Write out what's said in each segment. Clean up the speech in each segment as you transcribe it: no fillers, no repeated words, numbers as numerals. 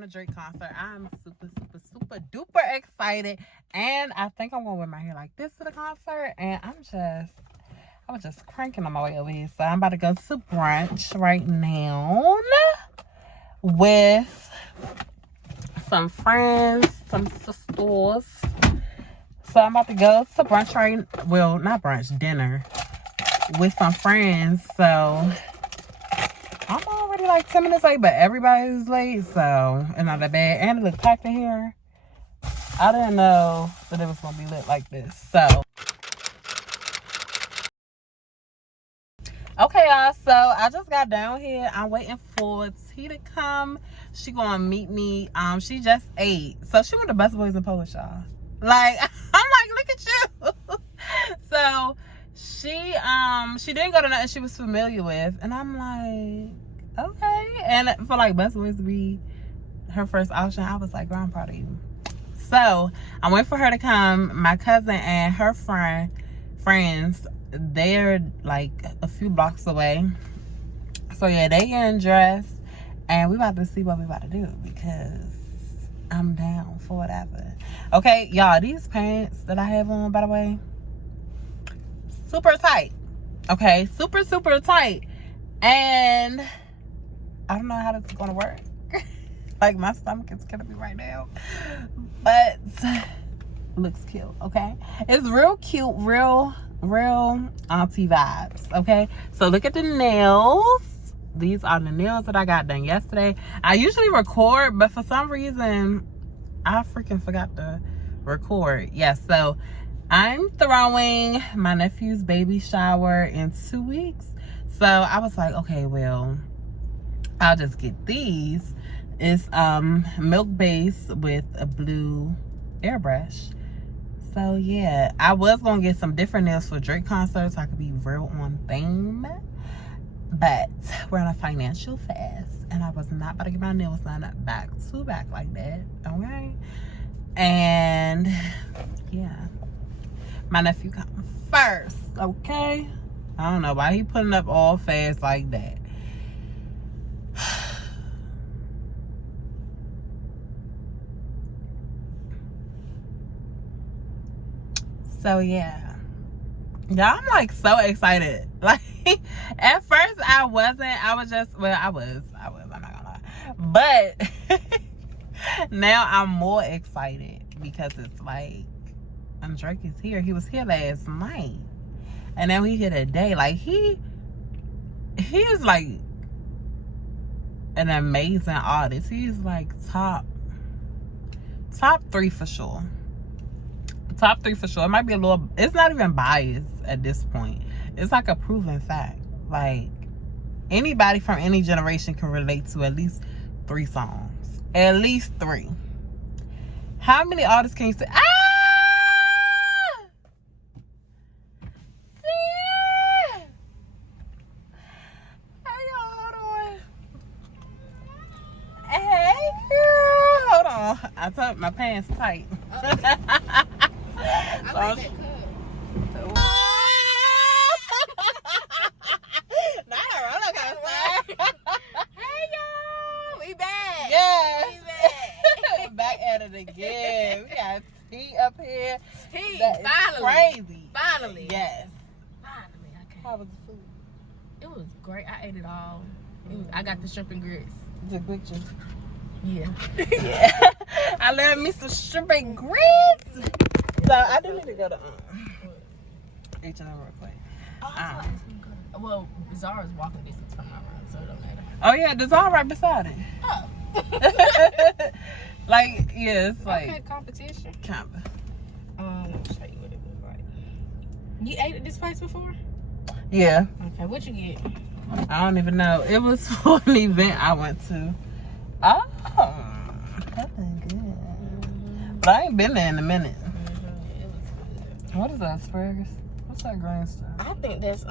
going to Drake concert. I'm super duper excited. And I think I'm going to wear my hair like this to the concert. And I was just cranking on my way over here. So I'm about to go to brunch right now with some friends, some sisters. So I'm about to go to brunch not brunch, dinner with some friends. So I'm already like 10 minutes late, but everybody's late, so it's not that bad. And it looks packed in here. I didn't know that it was gonna be lit like this. So okay, y'all, so I just got down here. I'm waiting for T to come. She gonna meet me. She just ate, so she went to Busboys and Polish, y'all. Like, I'm like, look at you. So she didn't go to nothing she was familiar with, and I'm like, okay. And for like Busboys to be her first option, I was like, girl, I'm proud of you. So I'm waiting for her to come. My cousin and her friends, they're like a few blocks away. So yeah, they getting dressed, and we about to see what we about to do because I'm down for whatever. Okay, y'all, these pants that I have on, by the way, super tight. Okay, super tight. And I don't know how this is gonna work. Like, my stomach is killing me right now, but looks cute. Okay, it's real cute, real auntie vibes. Okay, so look at the nails. These are the nails that I got done yesterday. I usually record, but for some reason I freaking forgot to record. Yes, so I'm throwing my nephew's baby shower in 2 weeks. So I was like, okay, well, I'll just get these. It's milk base with a blue airbrush. So yeah, I was gonna get some different nails for Drake concerts so I could be real on theme. But we're on a financial fast, and I was not about to get my nails done back to back like that. Okay. And yeah, my nephew come first. Okay. I don't know why he putting up all fast like that. So yeah, I'm like so excited. Like, at first I wasn't. I was, I'm not gonna lie. But now I'm more excited because it's like, Drake is here. He was here last night, and now he here today. Like, he is like an amazing artist. He's like top 3 for sure. Top 3 for sure. It might be a little, it's not even biased at this point. It's like a proven fact. Like, anybody from any generation can relate to at least 3 songs. At least 3. How many artists can you say? Ah! Yeah! Hey, y'all, hold on. Hey, girl. Hold on. I tucked my pants tight. I like that cut. Not a roller coaster. Hey y'all, we back. Yes. We back. Back at it again. We got tea up here. Tea, That is finally. crazy. Finally. Yes. Finally, okay. How was the food? It was great. I ate it all. I got the shrimp and grits. Took pictures. Yeah. Yeah. I love me some shrimp and grits. So I do need to go to H&M real quick. Well, Zara's walking distance from my room, so it don't matter. Oh yeah, the Zara right beside it. Oh. Like, yeah, it's like Okay, competition. kinda. Let me show you what it looks like. You ate at this place before? Yeah. Okay, what you get? I don't even know. It was for an event I went to. Oh, that been good. But I ain't been there in a minute. It looks good. What is that, asparagus? What's that green stuff? I think that's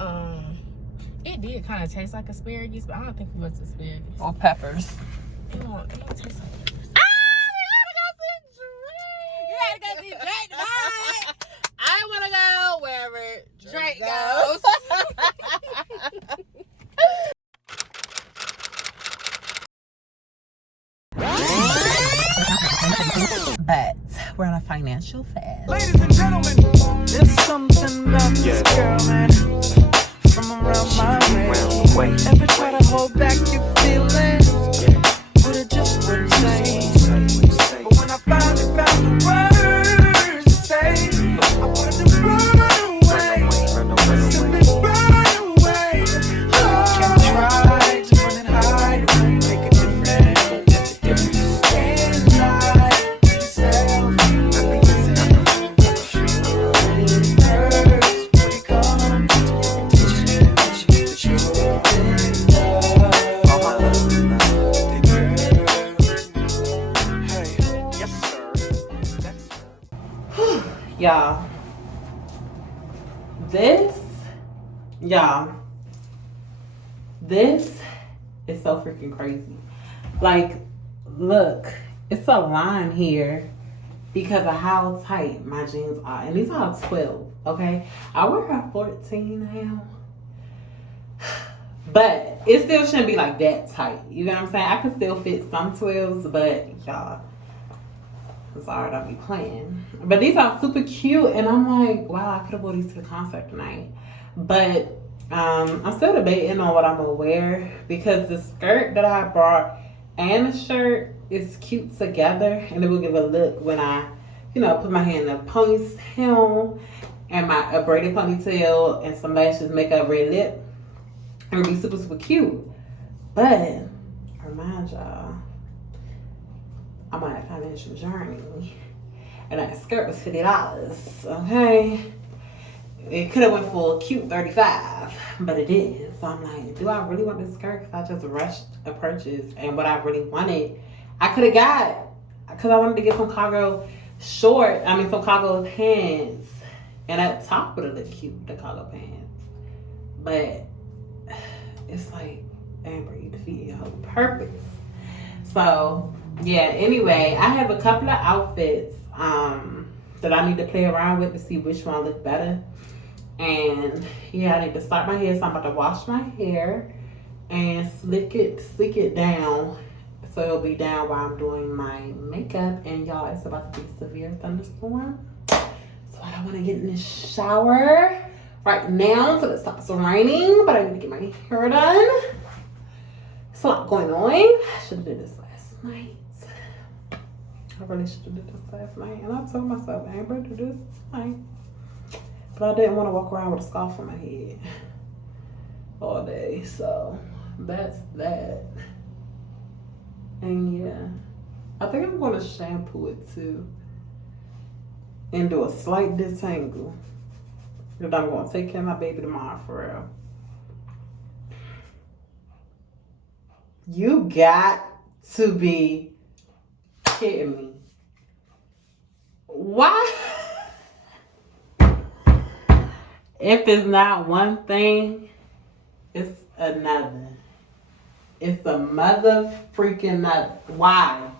it did kind of taste like asparagus, but I don't think it was asparagus. Or peppers. It don't taste like asparagus. You gotta go see Drake tonight. I wanna go wherever Drake goes. financial fast. Ladies and gentlemen, there's something about this girl, man. From around my way. Ever try to hold back your feelings? But it just wouldn't say. But when I finally found the words to say, I wanted to run away. Simply run away. Can try to run and hide, make a difference. Can't lie to yourself. Y'all, this is so freaking crazy. Like, look, it's a line here because of how tight my jeans are. And these are 12, okay? I wear a 14 now. But it still shouldn't be like that tight. You know what I'm saying? I can still fit some 12s, but y'all, I'm sorry, don't be playing. But these are super cute, and I'm like, wow, I could have wore these to the concert tonight. But I'm still debating on what I'm gonna wear because the skirt that I brought and the shirt is cute together, and it will give a look when I, put my hair in a ponytail and a braided ponytail and some lashes, makeup, red lip. It would be super, super cute. But I remind y'all, I'm on a financial journey, and that skirt was $50. Okay, it could have went for a cute $35, but it is. So I'm like, do I really want this skirt? Because I just rushed a purchase, and what I really wanted, I could have got, because I wanted to get some cargo pants, and that top would have looked cute, the cargo pants. But it's like, Amber, you defeated your whole purpose. So yeah, anyway, I have a couple of outfits that I need to play around with to see which one look better. And yeah, I need to start my hair, so I'm about to wash my hair and slick it down so it'll be down while I'm doing my makeup. And y'all, it's about to be a severe thunderstorm, so I don't want to get in the shower right now until it stops raining, but I need to get my hair done. It's a lot going on. I should have did this last night. I really should have did this last night. And I told myself, I ain't ready to do this tonight. But I didn't want to walk around with a scarf on my head all day. So that's that. And yeah, I think I'm going to shampoo it too. And do a slight detangle. But I'm going to take care of my baby tomorrow for real. You got to be kidding me. Why? If it's not one thing, it's another. It's a mother freaking mother. Why?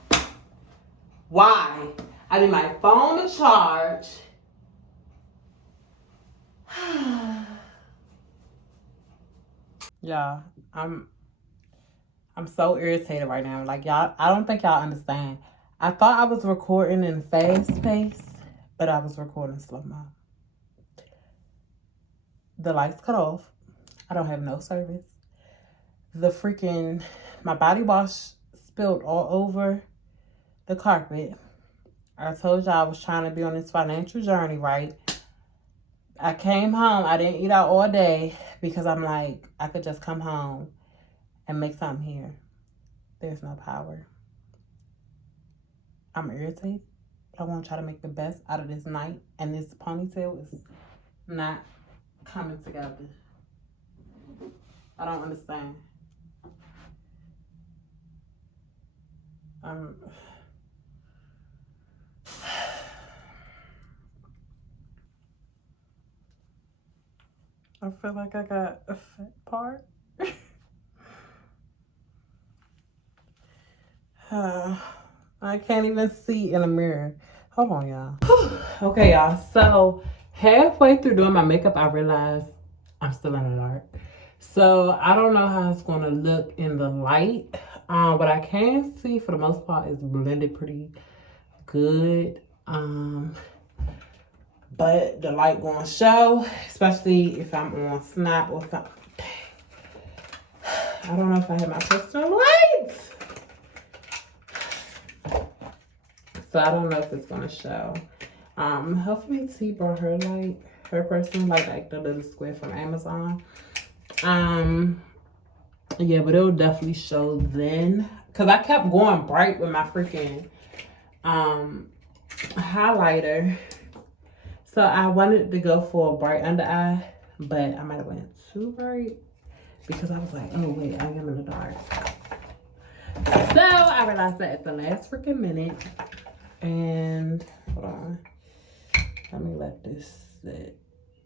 I need my phone to charge. Y'all, I'm so irritated right now. Like, y'all, I don't think y'all understand. I thought I was recording in fast pace, but I was recording slow-mo. The lights cut off. I don't have no service. My body wash spilled all over the carpet. I told y'all I was trying to be on this financial journey, right? I came home. I didn't eat out all day because I'm like, I could just come home and make something here. There's no power. I'm irritated. I want to try to make the best out of this night, and this ponytail is not coming together. I don't understand. I feel like I got a fat part. I can't even see in a mirror. Hold on, y'all. Okay, y'all. So halfway through doing my makeup, I realized I'm still in the dark. So I don't know how it's going to look in the light. But I can see for the most part it's blended pretty good. But the light gonna show, especially if I'm on Snap or something. I don't know if I have my personal lights. So I don't know if it's gonna show. Hopefully T brought her light, her personal light, like the little square from Amazon. Yeah, but it'll definitely show then. Cause I kept going bright with my freaking highlighter. So I wanted to go for a bright under eye, but I might have went too bright because I was like, oh wait, I am in the dark. So I realized that at the last freaking minute. And hold on, let me let this sit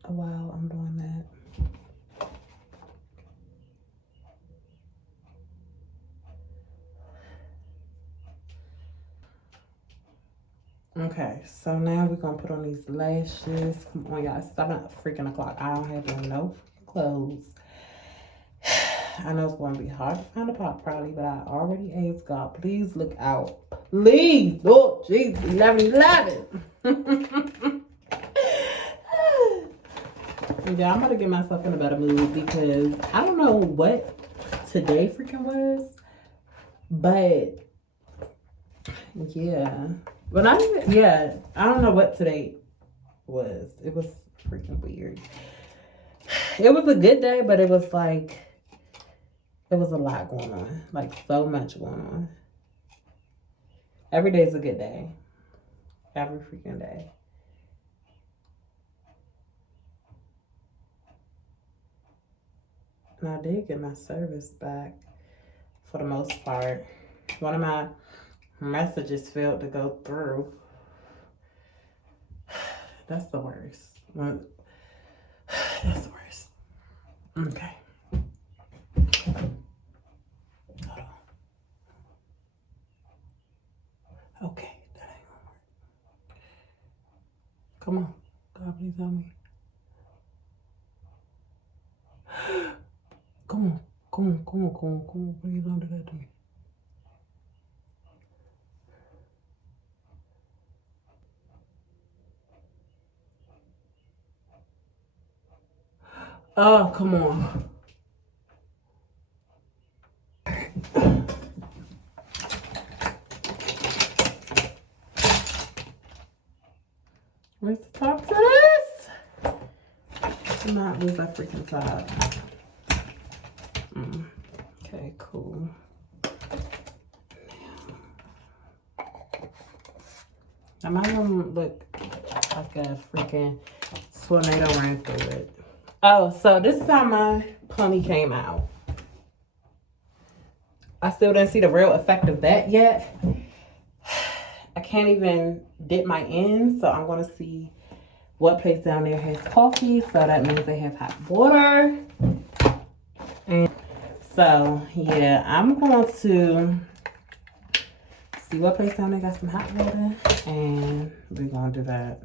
a while I'm doing that. Okay, so now we're gonna put on these lashes. Come on, y'all, it's 7 freaking o'clock. I don't have no clothes. I know it's gonna be hard to find a pot probably, but I already asked God, please look out. Please, oh jeez, 11:11. Yeah, I'm gonna get myself in a better mood because I don't know what today freaking was, but yeah. But I don't know what today was. It was freaking weird. It was a good day, but it was like, it was a lot going on. Like, so much going on. Every day is a good day. Every freaking day. And I did get my service back for the most part. One of my messages failed to go through. That's the worst. That's the worst. Okay. Hold on. Okay, that ain't gonna work. Come on. God, please help me. Come on. Please don't do that to me. Oh, come on. Where's the top to this? Do not lose that freaking top. Okay, cool. Now my room look like a freaking tornado ran through it. Oh, so this is how my pony came out. I still didn't see the real effect of that yet. I can't even dip my ends, so I'm gonna see what place down there has coffee. So that means they have hot water. And so yeah, I'm going to see what place down there got some hot water, and we're gonna do that.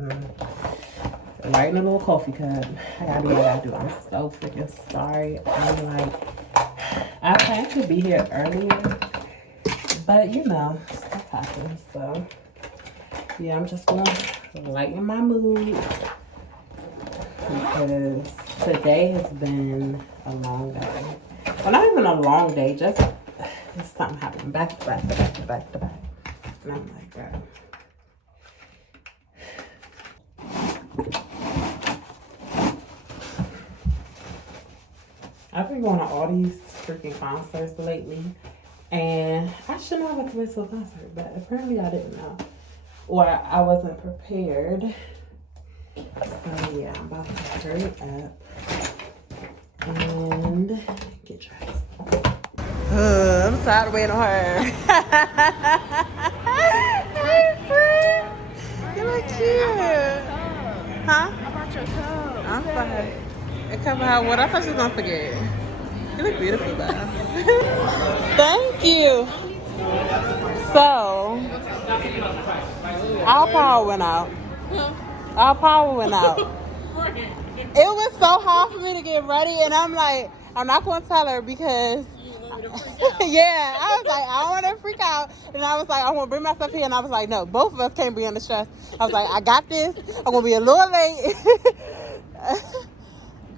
Right in a little coffee cup. I gotta do what I gotta do. I'm so freaking sorry. I'm like, I planned to be here earlier, but you know, stuff happens. So yeah, I'm just gonna lighten my mood because today has been a long day. Well, not even a long day, just something happened back to back. And I'm like, girl. I've been going to all these freaking concerts lately, and I should know I went to a concert, but apparently I didn't know, or I wasn't prepared. So yeah, I'm about to hurry up and get dressed. I'm tired of waiting on her. Hey, friend. You look cute. Huh? I brought your cup. I'm fine. It come out what I thought she was gonna forget. You look beautiful though. Thank you. So our power went out. Our power went out. It was so hard for me to get ready, and I'm like, I'm not gonna tell her because me to freak out. Yeah, I was like, I don't want to freak out. And I was like, I want to bring myself here. And I was like, no, both of us can't be under stress. I was like, I got this. I'm going to be a little late.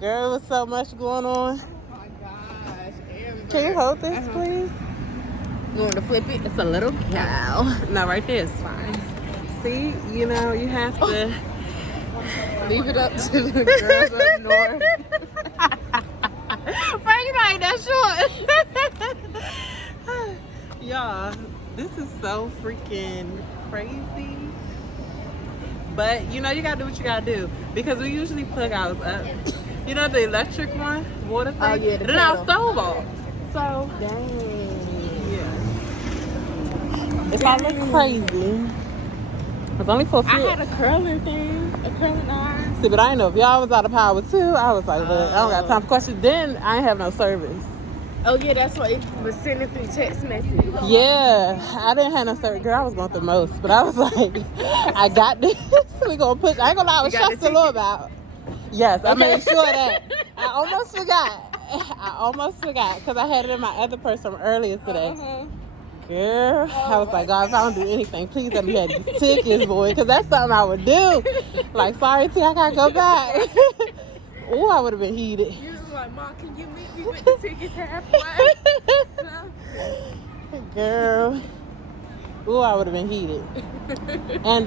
Girl, there was so much going on. Oh my gosh. Everybody. Can you hold this, please? You want to flip it? It's a little cow. No, right there is fine. See, you know, you have to Leave it up to the girls up north. Frank like that short. Y'all, this is so freaking crazy. But you know, you gotta do what you gotta do because we usually plug ours up. You know the electric one, water thing. Oh, yeah, the then our kettle. stove off. So Dang. yeah. If I look crazy, it's only for a few. I had a curler thing, a curling iron. See, but I didn't know if y'all was out of power too. I was like, look, I don't got time for questions. Then I ain't have no service. Oh yeah, that's why it was sending through text messages. Yeah, I didn't have no service. Girl, I was going through most, but I was like, I got this. We gonna push. I ain't gonna lie, I was You got stressed the a little about. Yes, I Okay. made sure that. I almost forgot because I had it in my other purse from earlier today. Girl, I was like, God, if I don't do anything, please let me have these tickets, boy, because that's something I would do. Like, sorry, T, I gotta go back. Ooh, I would have been heated. You was like, Mom, can you meet me with the tickets halfway? Girl, ooh, I would have been heated. And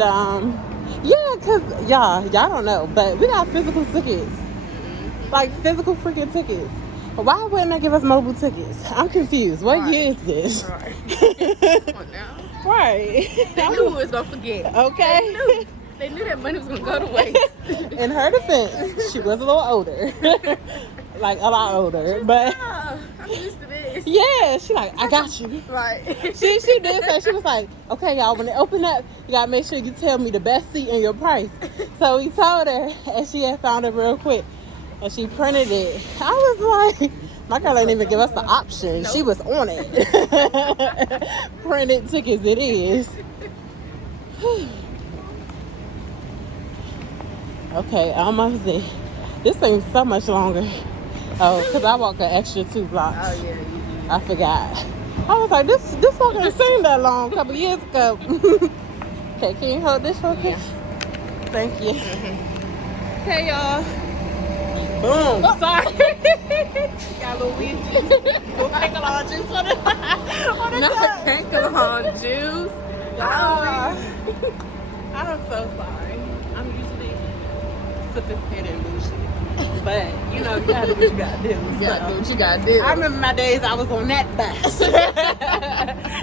yeah, cause y'all don't know, but we got physical tickets, like physical freaking tickets. Why wouldn't they give us mobile tickets? I'm confused. What Right. year is this? Right. Come on now. Right. They knew we was gonna forget. Okay. They knew that money was gonna go to waste. In her defense, she was a little older, like a lot older, but Oh, I'm used to this. yeah, she like, I got you. Right. She did say, she was like, okay, y'all, when they open up, you gotta make sure you tell me the best seat and your price. So we told her, and she had found it real quick, and she printed it. I was like, my girl ain't even give us the option. She was on it. Printed tickets it is. Okay, almost there. This thing's so much longer. Oh, because I walked an extra 2 blocks. Oh yeah. I forgot. I was like, this walk didn't seem that long a couple years ago. Okay, can you hold this real quick? Thank you. Okay, y'all. Boom. Oh. Sorry. Got a little weed juice. Little Cankalon juice on the Not top. Cankalon juice. I'm so sorry. I'm usually sophisticated and bougie. But, you know, you gotta do what you gotta do. You gotta do what you gotta do. I remember my days I was on that bus.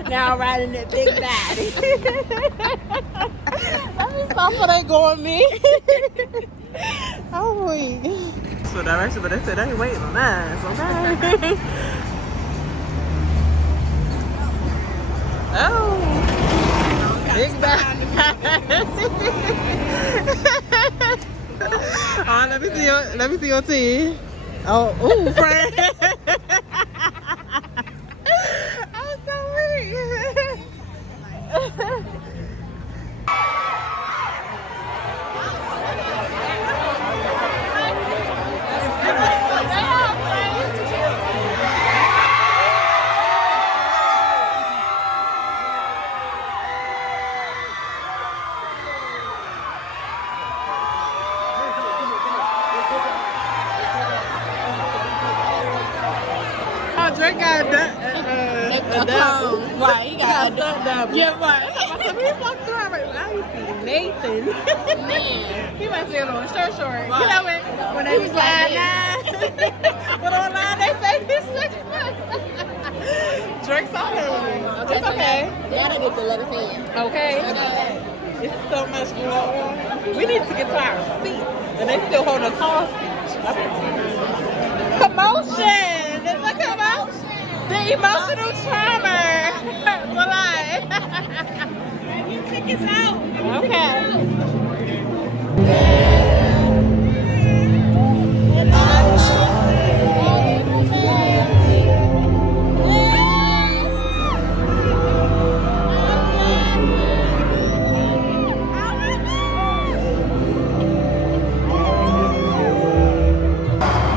Now I'm riding that big body. Let me stop where they going me. Oh, wait. So direction, but they said they ain't waiting on us, okay? Oh. Big body. Oh, let me see your teeth. Oh, ooh, friend. I'm so weak. Drake got a double. Right, he got a double. Yeah, right. He's walking around right now. I see Nathan. man. He must be a little short. Right. You know when they He was was like lying. But online they say this 6 months. Drake's on there. It's okay. Now they need to let us in. Okay. It's so much going on. We need to get to our seats. And they still holding us hostage. Commotion. It's a commotion. The emotional charmer. For life. Have your tickets out. Okay.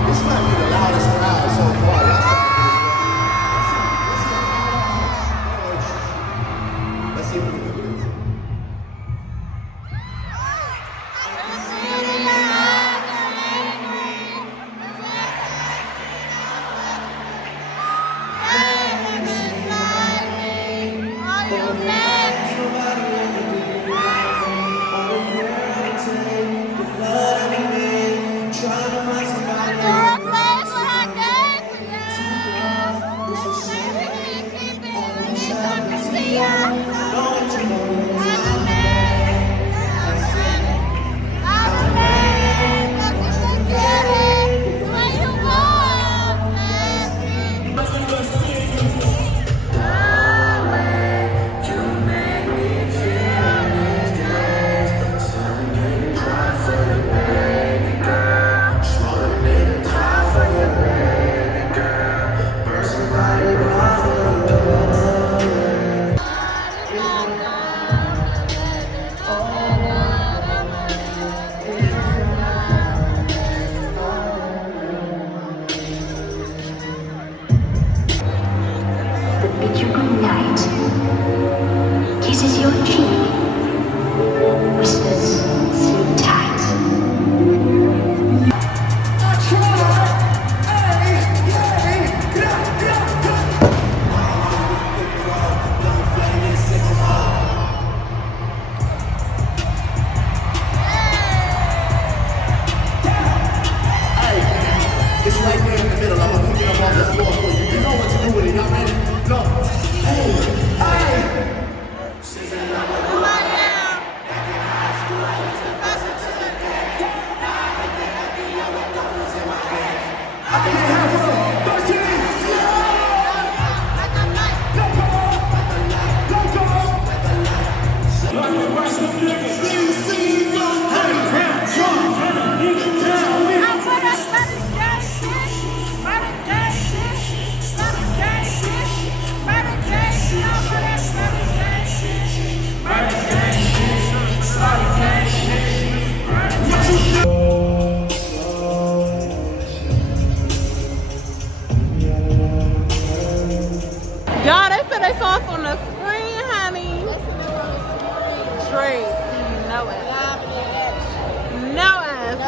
This might be the loudest crowd so far.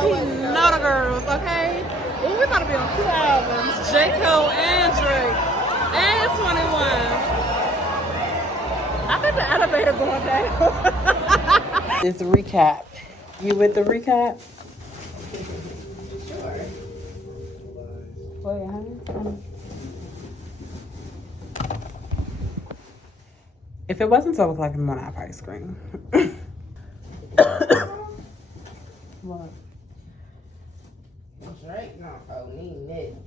He know the girls, okay? Ooh, we about to be on 2 albums. J. Cole and Drake. And 21. I think the elevator going down. It's a recap. You with the recap? Sure. Wait, honey. If it wasn't 12 o'clock in the morning, I'd probably scream. What? Drake not owe me nothing.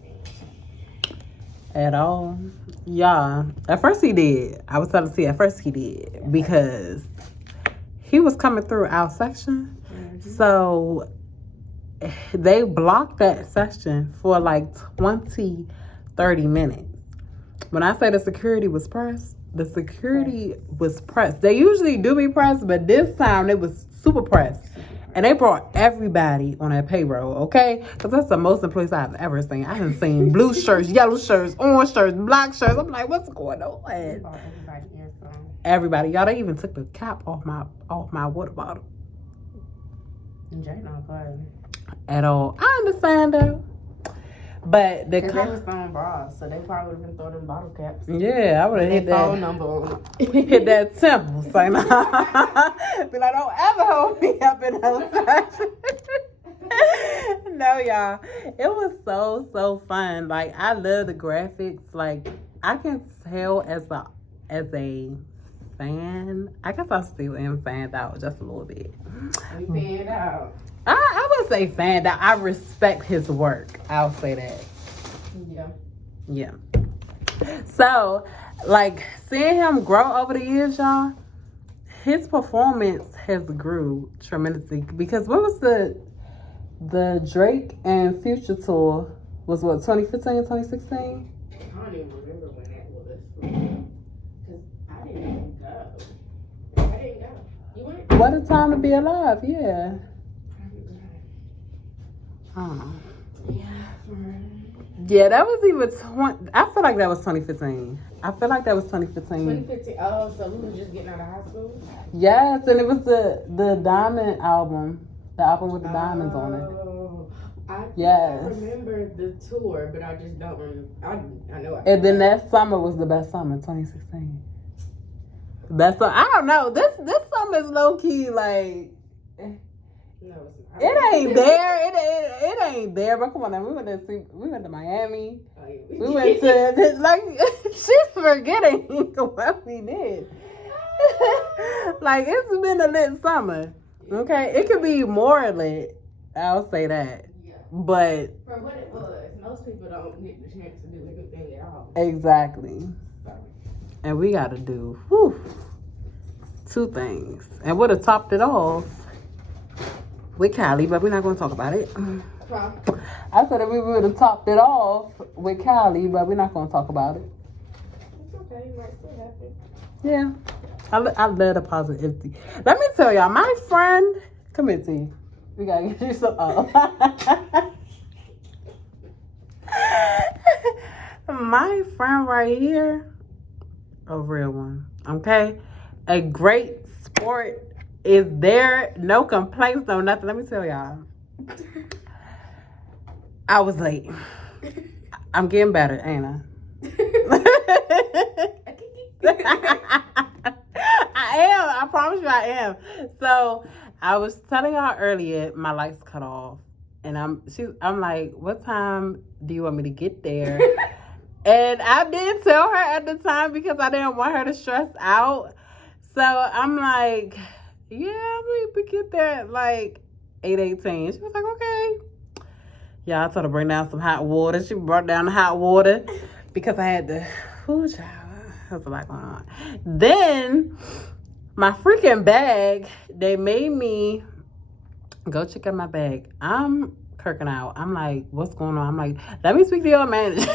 At all. Yeah. At first he did. I was telling you, at first he did. Because he was coming through our section. Mm-hmm. So they blocked that section for like 20, 30 minutes. When I say the security was pressed, the security was pressed. They usually do be pressed, but this time it was super pressed. And they brought everybody on that payroll, okay? Because that's the most employees I've ever seen. I haven't seen blue shirts, yellow shirts, orange shirts, black shirts. I'm like, what's going on? Everybody. Y'all, they even took the cap off my water bottle. And Jay not playing. At all. I understand, though. But the they was throwing bras, so they probably would have been throwing them bottle caps. Yeah, I would have hit that phone number on hit that temple. Say, nah. Be like, don't ever hold me up in those sections. No, y'all. It was so fun. Like, I love the graphics. Like, I can tell as a fan. I guess I still am fanned out just a little bit. We fanned out. I would say fan that I respect his work. I'll say that. Yeah. So, like, seeing him grow over the years, y'all, his performance has grew tremendously. Because what was the Drake and Future tour? Was what, 2015, 2016? I don't even remember when that was. Because I didn't even go. I didn't go. You went? What a time to be alive, yeah. Yeah, that was even I feel like that was 2015. I feel like that was 2015. 2015. Oh, so we was just getting out of high school? Yes, and it was the Diamond album. The album with the diamonds on it. I yes. remember the tour, but I just don't remember. I know. And then that summer was the best summer, 2016. Best summer. I don't know. This summer is low key like. No, it's not. It ain't there. It ain't there. But come on now, we went to Miami. Oh, yeah. We went to like she's forgetting what we did. Like, it's been a lit summer. Okay, it could be more lit. I'll say that. Yeah. But for what it was, most people don't get the chance to do anything at all. Exactly. And we got to do 2 things, and would have topped it off with Kylie, but we're not going to talk about it. Huh? I said that we would have topped it off with Kylie, but we're not going to talk about it. It's okay. It might still happen. Yeah. I love the positivity. Let me tell y'all, my friend, come here, T. We got to get you some. My friend right here, a real one, okay? A great sport is there. No complaints, no nothing. Let me tell y'all. I was late. I'm getting better, ain't I? I am. I promise you I am. So I was telling y'all earlier, my lights cut off. And I'm like, what time do you want me to get there? And I didn't tell her at the time because I didn't want her to stress out. So I'm like, yeah, we get there at like 8:18. She was like, okay. Yeah, I told her to bring down some hot water. She brought down the hot water because I had to, that's a lot going on. Then my freaking bag, they made me go check out my bag. I'm kirking out. I'm like, what's going on? I'm like, let me speak to your manager.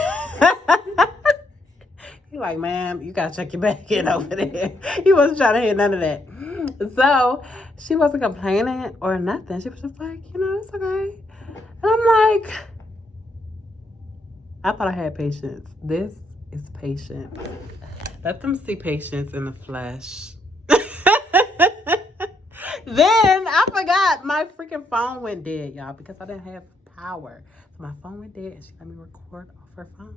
He like, ma'am, you gotta check your bag in over there. He wasn't trying to hear none of that. So she wasn't complaining or nothing. She was just like, it's okay. And I'm like, I thought I had patience. This is patience. Let them see patience in the flesh. Then I forgot my freaking phone went dead, y'all, because I didn't have power. So my phone went dead and she let me record off her phone.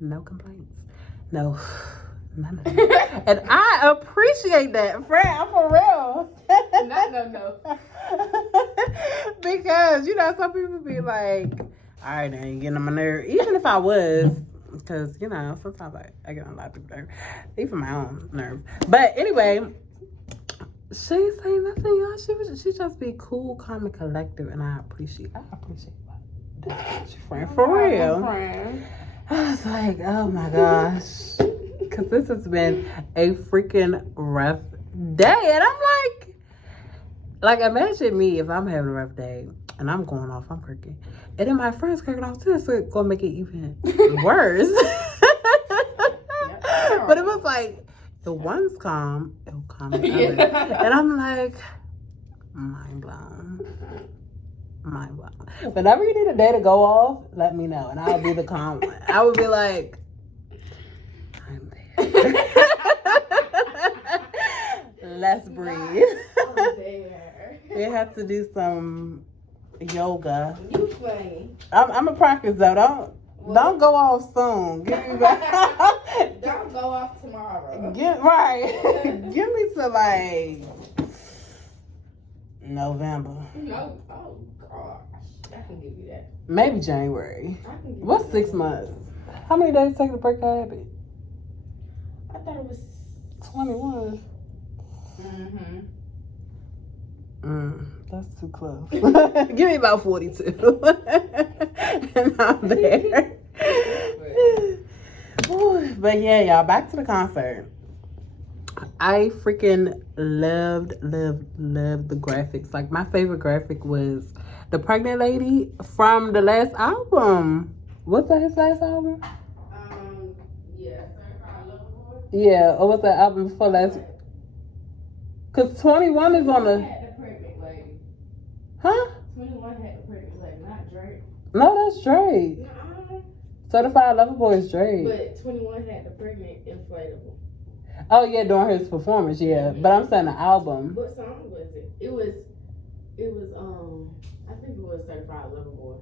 No complaints. No, none of that. And I appreciate that, Fred. I'm for real. No. Because, you know, some people be like, all right, then you getting on my nerve. Even if I was, because, you know, sometimes I get on a lot of people's nerves, even my own nerves. But anyway, she ain't saying nothing, y'all. She just be cool, calm, and collective, and I appreciate that. She friend for real. I was like, oh my gosh, because this has been a freaking rough day, and I'm like, imagine me if I'm having a rough day and I'm going off, I'm cracking, and then my friends cracking off too, so it's gonna make it even worse. But it was like, the one's calm, it'll calm the other. And I'm like, mind blown. Whenever you need a day to go off, let me know, and I'll be the calm one. I would be like, I'm there. Let's breathe. I'm there. We have to do some yoga. You funny. I'm gonna practice though. Don't go off soon. Give me back. Don't go off tomorrow. Give me to like November. No. Oh gosh, I can give you that. Maybe January. I can give What's you 6 months? How many days take to break a habit? I thought it was 21. That's too close. Give me about 42. And I'm there. Ooh, but yeah, y'all, back to the concert. I freaking loved the graphics. Like, my favorite graphic was the pregnant lady from the last album. What's that, his last album? Yeah, Certified Lover Boy. Yeah, or what's that album before last? Because 21 is on the... Had the pregnant lady. Huh? 21 had the pregnant lady, not Drake. No, that's Drake. Nuh-uh. Certified Lover Boy is Drake. But 21 had the pregnant inflatable. Oh, yeah, during his performance, yeah. But I'm saying the album. What song was it? It was, I think it was Certified Lover Boy.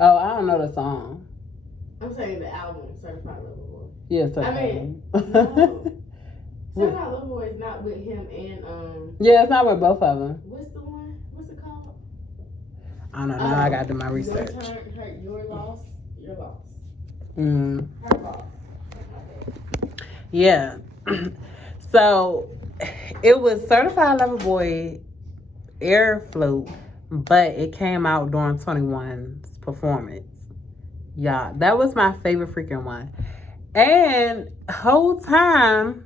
Oh, I don't know the song. I'm saying the album, Certified Lover Boy. Yeah, I Certified. mean, no. Certified Lover Boy is not with him and, Yeah, it's not with both of them. what's the one? What's it called? I don't know. Now I got to do my research. Your loss. Your loss. Mm. Her loss. Yeah. So, it was Certified Lover Boy Air Float, but it came out during 21's performance. Yeah, that was my favorite freaking one. And whole time,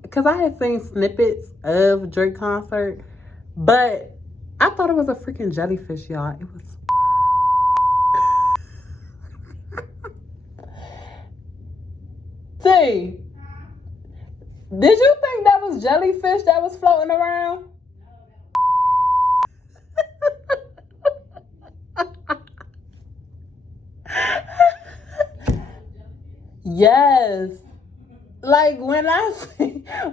because I had seen snippets of Drake concert, but I thought it was a freaking jellyfish, y'all. It was. T, did you think that was jellyfish that was floating around? Yes. Like, when I seen it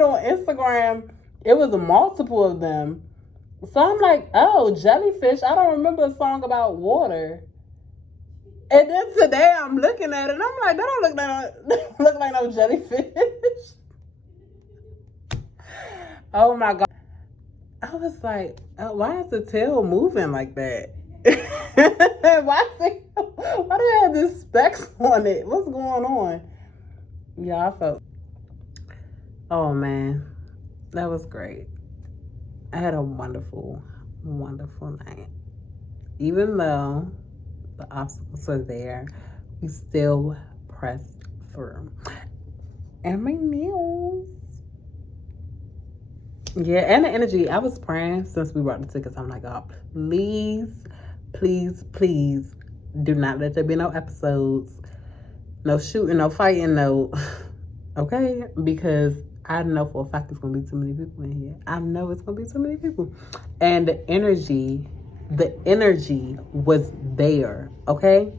on Instagram, it was multiple of them. So I'm like, oh, jellyfish. I don't remember a song about water. And then today I'm looking at it and I'm like, that don't look like no jellyfish. Oh my God. I was like, why is the tail moving like that? Why do they have these specks on it? What's going on? Yeah, I felt. Oh man, that was great. I had a wonderful, wonderful night. Even though the obstacles are there, we still pressed through. And my nails. Yeah, and the energy. I was praying since we brought the tickets. I'm like, oh, please do not let there be no episodes, no shooting, no fighting, no. Okay? Because I know for a fact it's going to be too many people in here. I know it's going to be too many people. And the energy was there. Okay?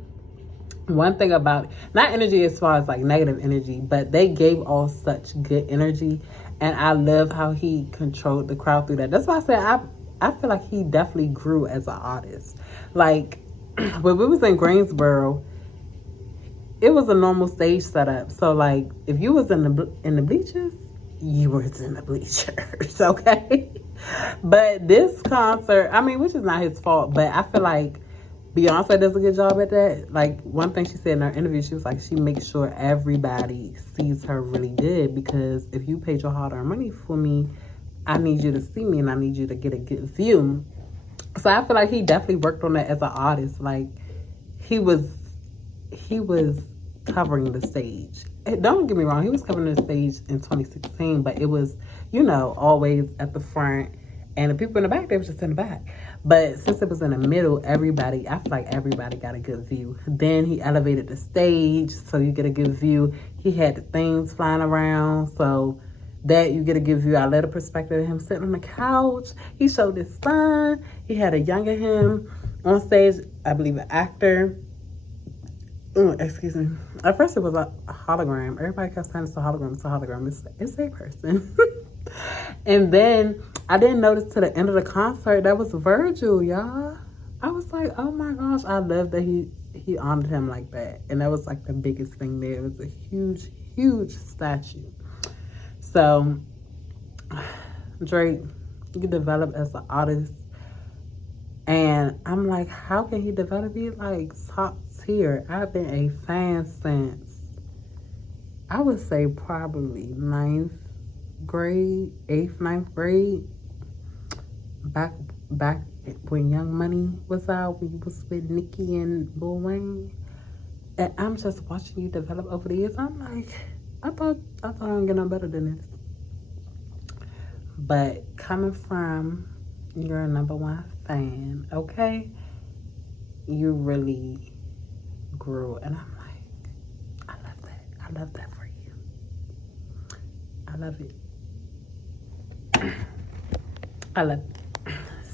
one thing about, not energy as far as like negative energy, but they gave all such good energy. And I love how he controlled the crowd through that. That's why I said I feel like he definitely grew as an artist. Like when we was in Greensboro, it was a normal stage setup. So like if you was in the bleachers, you was in the bleachers, okay? But this concert, I mean, which is not his fault, but I feel like Beyonce does a good job at that. Like one thing she said in her interview, she was like, she makes sure everybody sees her really good, because if you paid your hard-earned money for me, I need you to see me and I need you to get a good view. So I feel like he definitely worked on that as an artist. Like he was covering the stage. Don't get me wrong, he was covering the stage in 2016, but it was, you know, always at the front, and the people in the back, they were just in the back. But since it was in the middle, I feel like everybody got a good view. Then he elevated the stage so you get a good view. He had the things flying around so that you get a good view. I let a perspective of him sitting on the couch. He showed his son. He had a younger him on stage, I believe an actor. Excuse me. At first it was a hologram. Everybody kept saying it's a hologram. It's a hologram. It's a person. And then I didn't notice to the end of the concert that was Virgil, y'all. I was like, oh my gosh, I love that he honored him like that. And that was like the biggest thing there. It was a huge, huge statue. So Drake, he developed as an artist. And I'm like, how can he develop it like top tier? I've been a fan since, I would say probably 9th grade, 8th, 9th grade. Back when Young Money was out, we was with Nicki and Lil Wayne. And I'm just watching you develop over the years. I'm like, I thought I don't get no better than this. But coming from your #1 fan, okay? You really grew, and I'm like, I love that. I love that for you. I love it. I love it.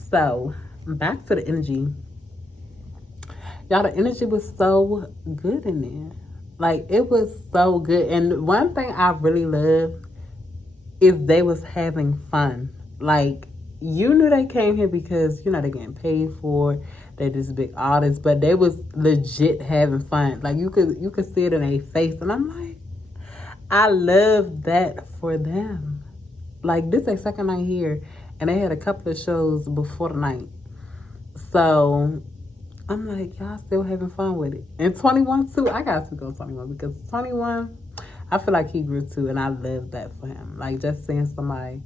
So, back to the energy. Y'all, the energy was so good in there. Like, it was so good. And one thing I really loved is they was having fun. Like, you knew they came here because, you know, they're getting paid for it. They're just big artists, but they was legit having fun. Like, you could see it in their face. And I'm like, I love that for them. Like, this is their second night here, and they had a couple of shows before the night. So, I'm like, y'all still having fun with it. And 21 too, I got to go 21 because 21, I feel like he grew too, and I love that for him. Like, just seeing somebody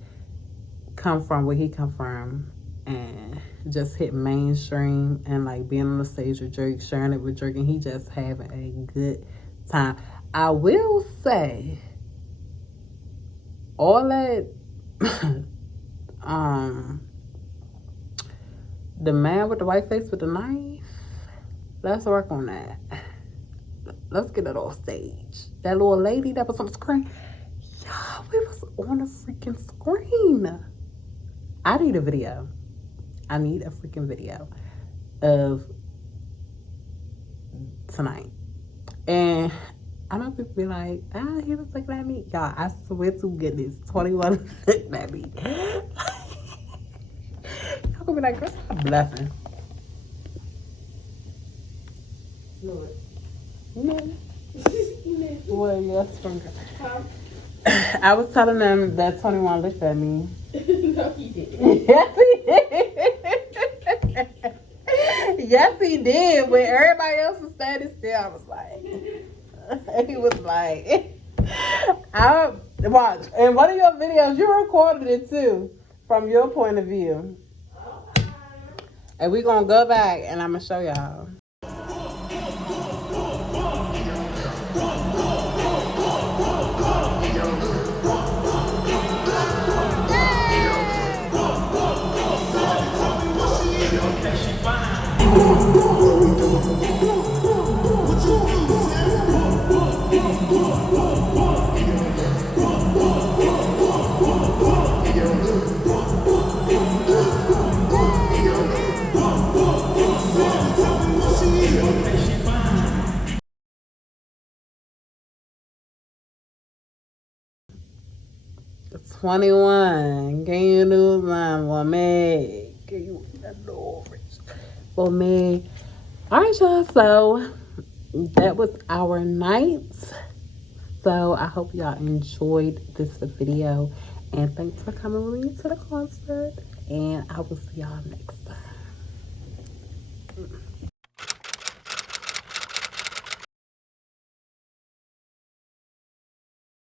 come from where he come from and just hit mainstream, and like being on the stage with Drake, sharing it with Drake, and he just having a good time. I will say, all that, the man with the white face with the knife, let's work on that. Let's get it off stage. That little lady that was on the screen, y'all, we was on a freaking screen. I need a video. I need a freaking video of tonight. And I know people be like, he was looking at me. Y'all, I swear to goodness, 21 looking at me. Y'all gonna be like, girl, stop bluffing. Lord. Well, yes, stronger. Huh? I was telling them that 21 looked at me. No, he didn't. Yes, he did. Yes, he did. When everybody else was standing still, I was like, he was like, I watch. In one of your videos, you recorded it too, from your point of view. And we're going to go back and I'm going to show y'all. 21. Can you do something for me? Can you do it for me? All right, y'all. So that was our night. So I hope y'all enjoyed this video. And thanks for coming with me to the concert. And I will see y'all next time.